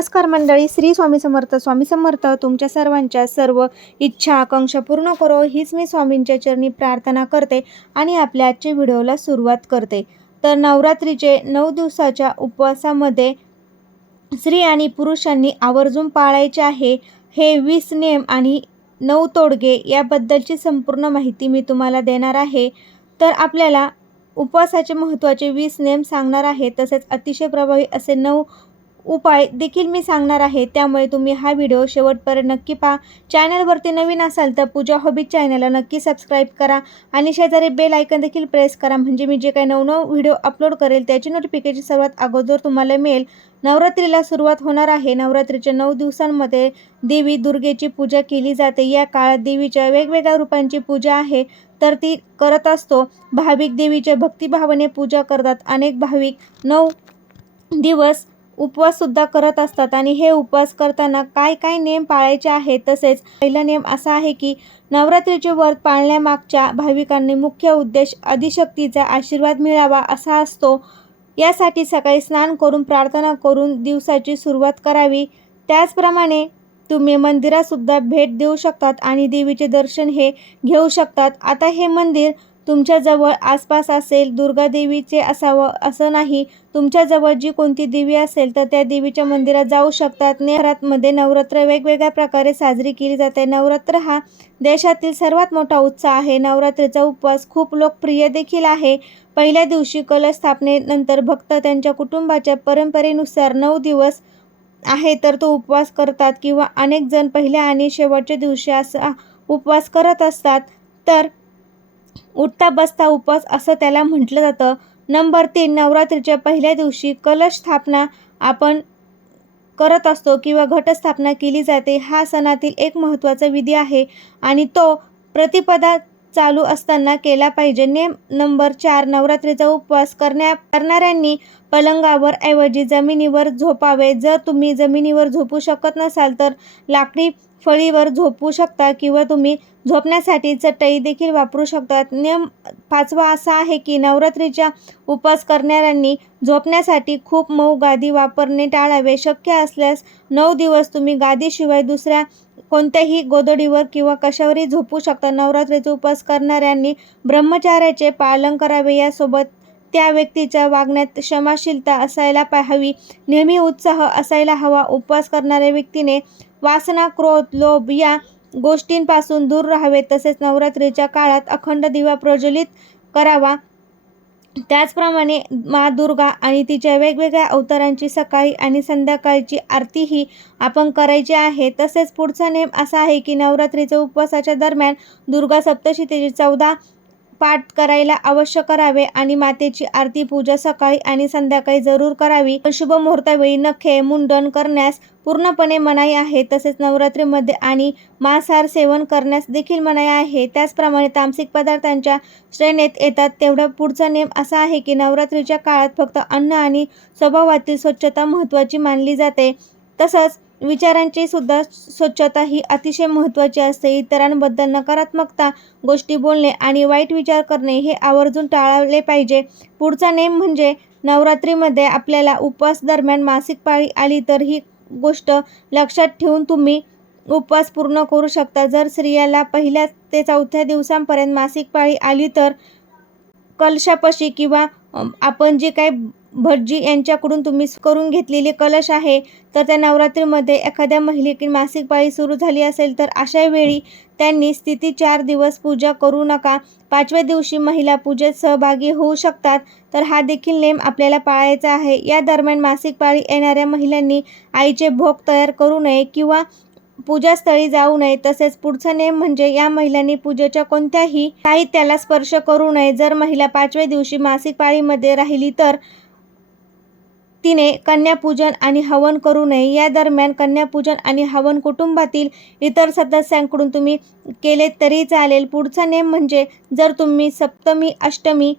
नमस्कार मंडळी श्री स्वामी समर्थ. स्वामी समर्थ तुमच्या सर्वांच्या सर्व इच्छा आकांक्षा पूर्ण करो. हीच मी स्वामींच्या चरणी प्रार्थना करते आणि आपल्या आजच्या व्हिडिओला सुरुवात करते. तर नवरात्रीचे नऊ दिवसाच्या उपवासामध्ये स्त्री आणि पुरुषांनी आवर्जून पाळायचे आहे. हे वीस नियम आणि नऊ तोडगे याबद्दलची संपूर्ण माहिती मी तुम्हाला देणार आहे. तर आपल्याला उपवासाचे महत्त्वाचे वीस नियम सांगणार आहे. तसेच अतिशय प्रभावी असे नऊ उपाय देखील मी सांगणार आहे. त्यामुळे तुम्ही हा व्हिडिओ शेवटपर्यंत नक्की पहा. चॅनलवरती नवीन असाल तर पूजा हॉबी चॅनलला नक्की सबस्क्राईब करा आणि शेजारी बेल आयकन देखील प्रेस करा. म्हणजे मी जे काही नवनव व्हिडिओ अपलोड करेल त्याची नोटिफिकेशन सर्वात अगोदर तुम्हाला मिळेल. नवरात्रीला सुरुवात होणार आहे. नवरात्रीच्या नऊ दिवसांमध्ये देवी दुर्गेची पूजा केली जाते. या काळात देवीच्या वेगवेगळ्या रूपांची पूजा आहे. तर ती करत असतो. भाविक देवीच्या भक्तिभावाने पूजा करतात. अनेक भाविक नऊ दिवस उपवाससुद्धा करत असतात. आणि हे उपवास करताना काय काय नियम पाळायचे आहेत? तसेच पहिला नियम असा आहे की नवरात्रीचे व्रत पाळण्यामागच्या भाविकांनी मुख्य उद्देश अधिशक्तीचा आशीर्वाद मिळावा असा असतो. यासाठी सकाळी स्नान करून प्रार्थना करून दिवसाची सुरुवात करावी. त्याचप्रमाणे तुम्ही मंदिरातसुद्धा भेट देऊ शकतात आणि देवीचे दर्शन हे घेऊ शकतात. आता हे मंदिर तुमच्याजवळ आसपास असेल दुर्गा देवीचे असावं असं नाही. तुमच्याजवळ जी कोणती देवी असेल तर त्या देवीच्या मंदिरात जाऊ शकतात. नेहरातमध्ये नवरात्र वेगवेगळ्या प्रकारे साजरी केली जाते. नवरात्र हा देशातील सर्वात मोठा उत्सव आहे. नवरात्रीचा उपवास खूप लोकप्रिय देखील आहे. पहिल्या दिवशी कलश स्थापनेनंतर भक्त त्यांच्या कुटुंबाच्या परंपरेनुसार नऊ दिवस आहे तर तो उपवास करतात किंवा अनेक जण पहिल्या आणि शेवटच्या दिवशी असा उपवास करत असतात. तर उठता बसता उपवास असं त्याला म्हटलं जातं. नंबर तीन नवरात्रीच्या पहिल्या दिवशी कलश स्थापना आपण करत असतो किंवा घटस्थापना केली जाते हा सणातील एक महत्त्वाचा विधी आहे आणि तो प्रतिपदा चालू असताना केला पाहिजे. नेम नंबर चार नवरात्रीचा उपवास करण्या करणाऱ्यांनी पलंगावर ऐवजी जमिनीवर झोपावे. जर तुम्ही जमिनीवर झोपू शकत नसाल तर लाकडी फळीवर झोपू शकता किंवा तुम्ही झोपण्यासाठी चटई देखील वापरू शकतात नियम पाचवा असा आहे की नवरात्रीच्या उपवास करणाऱ्यांनी झोपण्यासाठी खूप मऊ गादी वापरणे टाळावे. शक्य असल्यास नऊ दिवस तुम्ही गादीशिवाय दुसऱ्या कोणत्याही गोदडीवर किंवा कशावरही झोपू शकता. नवरात्रीचा उपवास करणाऱ्यांनी ब्रह्मचार्याचे पालन करावे. यासोबत त्या व्यक्तीच्या वागण्यात क्षमाशीलता असायला हवी. नेहमी उत्साह असायला हवा. उपवास करणाऱ्या व्यक्तीने वासना क्रोध लोभ या गोष्टींपासून दूर राहावे. तसेच नवरात्रीच्या काळात अखंड दिवा प्रज्वलित करावा. त्याचप्रमाणे मा दुर्गा आणि तिच्या वेगवेगळ्या अवतारांची सकाळी आणि संध्याकाळची आरतीही आपण करायची आहे. तसेच पुढचा नेम असा आहे की नवरात्रीच्या उपवासाच्या दरम्यान दुर्गा सप्तशतीची चौदा पाठ करायला अवश्य करावे आणि मातेची आरती पूजा सकाळी आणि संध्याकाळी जरूर करावी. शुभ मुहूर्तावेळी नखे मुंडन करण्यास पूर्णपणे मनाई आहे. तसेच नवरात्रीमध्ये आणि मांसाहार सेवन करण्यास देखील मनाई आहे. त्याचप्रमाणे तामसिक पदार्थांच्या श्रेणीत येतात. तेवढा पुढचा नेम असा आहे की नवरात्रीच्या काळात फक्त अन्न आणि स्वभावातील स्वच्छता महत्त्वाची मानली जाते. तसंच विचारांची सुद्धा स्वच्छता ही अतिशय महत्त्वाची असते. इतरांबद्दल नकारात्मकता गोष्टी बोलणे आणि वाईट विचार करणे हे आवर्जून टाळले पाहिजे. पुढचा नेम म्हणजे नवरात्रीमध्ये आपल्याला उपवास दरम्यान मासिक पाळी आली तर ही गोष्ट लक्षात ठेवून तुम्ही उपवास पूर्ण करू शकता. जर स्त्रियाला पहिल्या ते चौथ्या दिवसांपर्यंत मासिक पाळी आली तर कलशापाशी किंवा आपण जे काही भटजी यांच्याकडून तुम्ही करून घेतलेले कलश आहे. तर त्या नवरात्रीमध्ये एखाद्या महिलेकी मासिक पाळी सुरू झाली असेल तर अशा वेळी त्यांनी स्थिती चार दिवस पूजा करू नका. पाचव्या दिवशी महिला पूजेत सहभागी होऊ शकतात. तर हा देखील नेम आपल्याला पाळायचा आहे. या दरम्यान मासिक पाळी येणाऱ्या महिलांनी आईचे भोग तयार करू नये किंवा पूजास्थळी जाऊ नये. तसेच पुढचा नेम म्हणजे या महिलांनी पूजेच्या कोणत्याही साहित्याला स्पर्श करू नये. जर महिला पाचव्या दिवशी मासिक पाळीमध्ये राहिली तर तिने कन्यापूजन आणि हवन करू नये. या दरम्यान कन्यापूजन आणि हवन कुटुंबातील इतर सदस्यांकडून तुम्ही केले तरी चालेल. पुढचा नेम म्हणजे जर तुम्ही सप्तमी अष्टमी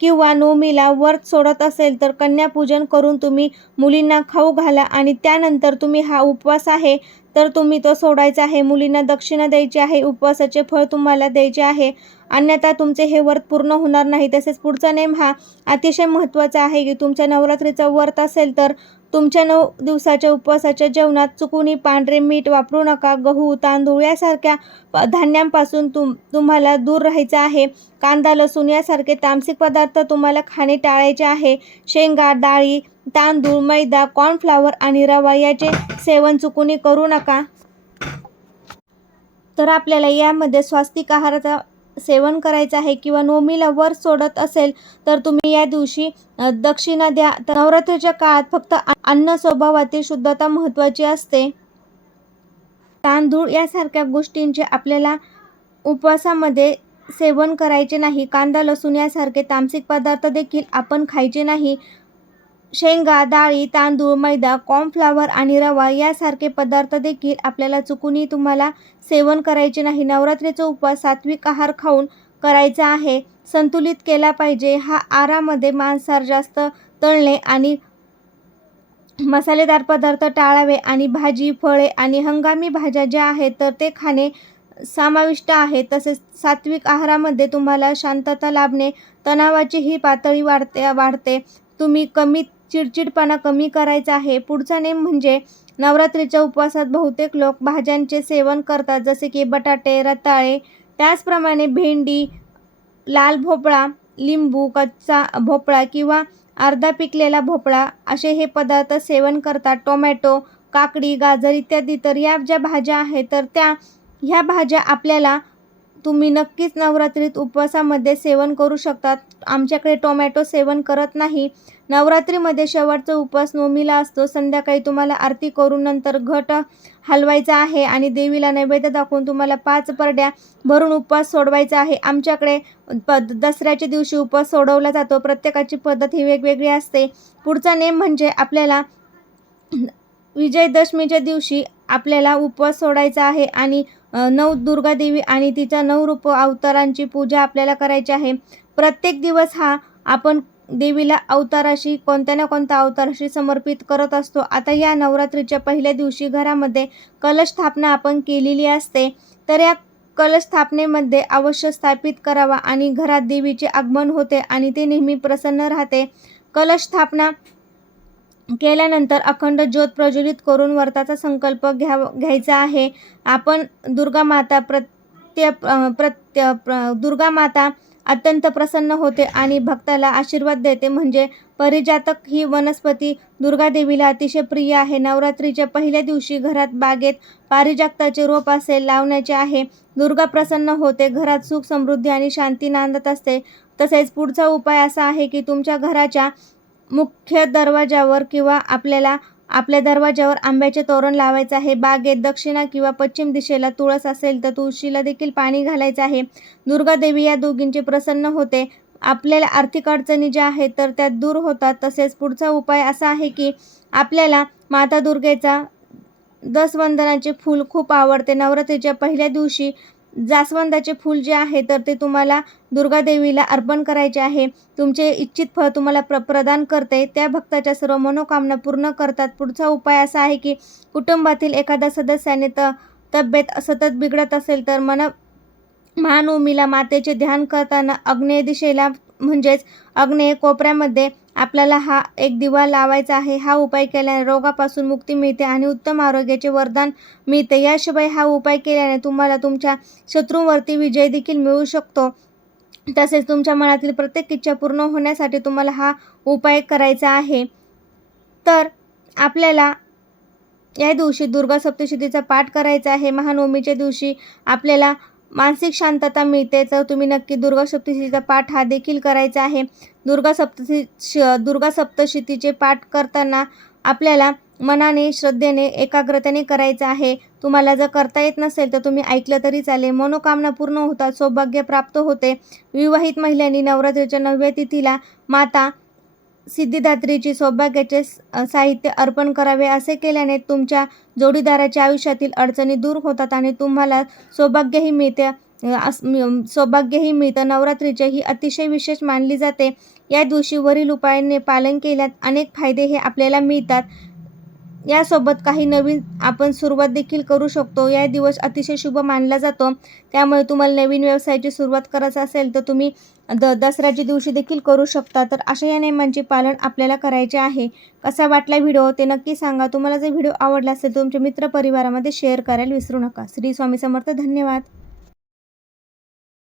किंवा नवमीला व्रत सोडत असेल तर कन्यापूजन करून तुम्ही मुलींना खाऊ घाला आणि त्यानंतर तुम्ही हा उपवास आहे. तर तुम्ही तो सोडायचा आहे मुलींना दक्षिणा द्यायची आहे उपवासाचे फळ तुम्हाला द्यायचे आहे. अन्यथा तुमचे हे व्रत पूर्ण होणार नाही. तसेच पुढचा नेम हा अतिशय महत्त्वाचा आहे की तुमच्या नवरात्रीचा व्रत असेल तर तुमच्या नऊ दिवसाच्या उपवासाच्या जेवणात चुकूनही पांढरे मीठ वापरू नका. गहू तांदूळ यासारख्या प- धान्यांपासून तुम तुम्हाला दूर राहायचं आहे. कांदा लसूण यासारखे तामसिक पदार्थ तुम्हाला खाणे टाळायचे आहे. शेंगा डाळी तांदूळ मैदा कॉर्नफ्लावर आणि रवा याचे सेवन चुकूनही करू नका. तर आपल्याला यामध्ये स्वास्तिक आहाराचा सेवन करायचं आहे किंवा नोमीला वर सोडत असेल तर तुम्ही या दिवशी दक्षिणा द्या. नवरात्रीच्या काळात फक्त अन्न स्वभावातील शुद्धता महत्त्वाची असते. तांदूळ यासारख्या गोष्टींचे आपल्याला उपवासामध्ये सेवन करायचे नाही. कांदा लसूण यासारखे तामसिक पदार्थ देखील आपण खायचे नाही. शेंगा डाळी तांदूळ मैदा कॉर्नफ्लावर आणि रवा यासारखे पदार्थ देखील आपल्याला चुकूनही तुम्हाला सेवन करायचे नाही. नवरात्रीचा उपवास सात्विक आहार खाऊन करायचा आहे. संतुलित केला पाहिजे. हा आहारामध्ये मांसाहार जास्त तळणे आणि मसालेदार पदार्थ टाळावे आणि भाजी फळे आणि हंगामी भाज्या ज्या आहेत तर ते खाणे समाविष्ट आहे. तसेच सात्विक आहारामध्ये तुम्हाला शांतता लाभणे तणावाची ही पातळी वाढते वाढते. तुम्ही कमीत चिडचिडपणा कमी करायचा आहे. पुढचा नेम म्हणजे नवरात्रीच्या उपवासात बहुतेक लोक भाज्यांचे सेवन करतात जसे की बटाटे रताळे. त्याचप्रमाणे भेंडी लाल भोपळा लिंबू कच्चा भोपळा किंवा अर्धा पिकलेला भोपळा असे हे पदार्थ सेवन करतात. टोमॅटो काकडी गाजर इत्यादी. तर या ज्या भाज्या आहेत तर त्या ह्या भाज्या आपल्याला तुम्ही नक्कीच नवरात्रीत उपवासामध्ये सेवन करू शकतात. आमच्याकडे टोमॅटो सेवन करत नाही. नवरात्रीमध्ये शेवटचा उपवास नोमीला असतो. संध्याकाळी तुम्हाला आरती करून नंतर घट हलवायचा आहे आणि देवीला नैवेद्य दाखवून तुम्हाला पाच परड्या भरून उपवास सोडवायचा आहे. आमच्याकडे प दसऱ्याच्या दिवशी उपवास सोडवला जातो. प्रत्येकाची पद्धत ही वेगवेगळी असते. पुढचा नेम म्हणजे आपल्याला विजयदशमीच्या दिवशी आपल्याला उपवास सोडायचा आहे आणि नऊ दुर्गा देवी आणि तिच्या नऊ रूप अवतारांची पूजा आपल्याला करायची आहे. प्रत्येक दिवस हा आपण देवीला अवताराशी कोणत्या ना कोणत्या अवताराशी समर्पित करत असतो. आता या नवरात्रीच्या पहिल्या दिवशी घरामध्ये कलश स्थापना आपण केलेली असते. तर या कलश स्थापनेमध्ये अवश्य स्थापित करावा आणि घरात देवीचे आगमन होते आणि ते नेहमी प्रसन्न राहते. कलश स्थापना केल्यानंतर अखंड ज्योत प्रज्वलित करून व्रताचा संकल्प घ्या घ्यायचा आहे. आपण दुर्गा माता प्रत्य प्रत्य प्र दुर्गा माता अत्यंत प्रसन्न होते आणि भक्ताला आशीर्वाद देते. म्हणजे परिजातक ही वनस्पती दुर्गादेवीला अतिशय प्रिय आहे. नवरात्रीच्या पहिल्या दिवशी घरात बागेत पारिजाताचे रोप असेल लावण्याचे आहे. दुर्गा प्रसन्न होते घरात सुख समृद्धी आणि शांती नांदत असते. तसेच पुढचा उपाय असा आहे की तुमच्या घराच्या मुख्य दरवाजावर किंवा आपल्याला आपल्या दरवाजावर आंब्याचे तोरण लावायचं आहे. बागेत दक्षिणा किंवा पश्चिम दिशेला तुळस असेल तर तुळशीला देखील पाणी घालायचं आहे. दुर्गादेवी या दोघींचे प्रसन्न होते. आपल्याला आर्थिक अडचणी ज्या आहेत तर त्या दूर होतात. तसेच पुढचा उपाय असा आहे की आपल्याला माता दुर्गेचा दसवंदनाचे फूल खूप आवडते. नवरात्रीच्या पहिल्या दिवशी जास्वंदाचे फूल जे आहे तर ते तुम्हाला दुर्गादेवीला अर्पण करायचे आहे. तुमचे इच्छित फळ तुम्हाला प्र प्रदान करते. त्या भक्ताच्या सर्व मनोकामना पूर्ण करतात. पुढचा उपाय असा आहे की कुटुंबातील एखाद्या सदस्याने त तब्येत सतत बिघडत असेल तर मन महानवमीला मातेचे ध्यान करताना अग्नेय दिशेला म्हणजेच अग्नेय कोपऱ्यामध्ये आपल्याला हा एक दिवा लावायचा आहे. हा उपाय केल्याने रोगापासून मुक्ती मिळते आणि उत्तम आरोग्याचे वरदान मिळते. याशिवाय हा उपाय केल्याने तुम्हाला तुमच्या शत्रूंवरती विजय देखील मिळू शकतो. तसेच तुमच्या मनातील प्रत्येक इच्छा पूर्ण होण्यासाठी तुम्हाला हा उपाय करायचा आहे. तर आपल्याला या दिवशी दुर्गा सप्तशतीचा पाठ करायचा आहे. महानवमीच्या दिवशी आपल्याला मानसिक शांतता मिळते तर तुम्ही नक्की दुर्गा सप्तशतीचा पाठ हा देखील करायचा आहे. दुर्गा सप्तशी श दुर्गा सप्तशतीचे पाठ करताना आपल्याला मनाने श्रद्धेने एकाग्रतेने करायचं आहे. तुम्हाला जर करता येत नसेल तर तुम्ही ऐकलं तरी चालेल. मनोकामना पूर्ण होतात सौभाग्य प्राप्त होते. विवाहित महिलांनी नवरात्रीच्या नवव्या तिथीला माता सिद्धिदात्रीची सौभाग्याचे स- साहित्य अर्पण करावे असे केल्याने तुमच्या जोडीदाराच्या आयुष्यातील अडचणी दूर होतात आणि तुम्हाला सौभाग्यही मिळते. सौभाग्यही मिळतं. नवरात्रीचे ही अतिशय विशेष मानली जाते. या दिवशी वरील उपायांनी पालन केल्यात अनेक फायदे हे आपल्याला मिळतात. यासोबत काही नवीन आपण सुरुवात देखील करू शकतो. या दिवस अतिशय शुभ मानला जातो. त्यामुळे तुम्हाला नवीन व्यवसायाची सुरुवात करायचं असेल तर तुम्ही द दसऱ्याच्या दिवशी देखील करू शकता. तर अशा या नियमांचे पालन आपल्याला करायचे आहे. कसा वाटला व्हिडिओ? ते नक्की सांगा. तुम्हाला जर व्हिडिओ आवडला असेल तर तुमच्या मित्रपरिवारामध्ये शेअर करायला विसरू नका. श्री स्वामी समर्थ. धन्यवाद.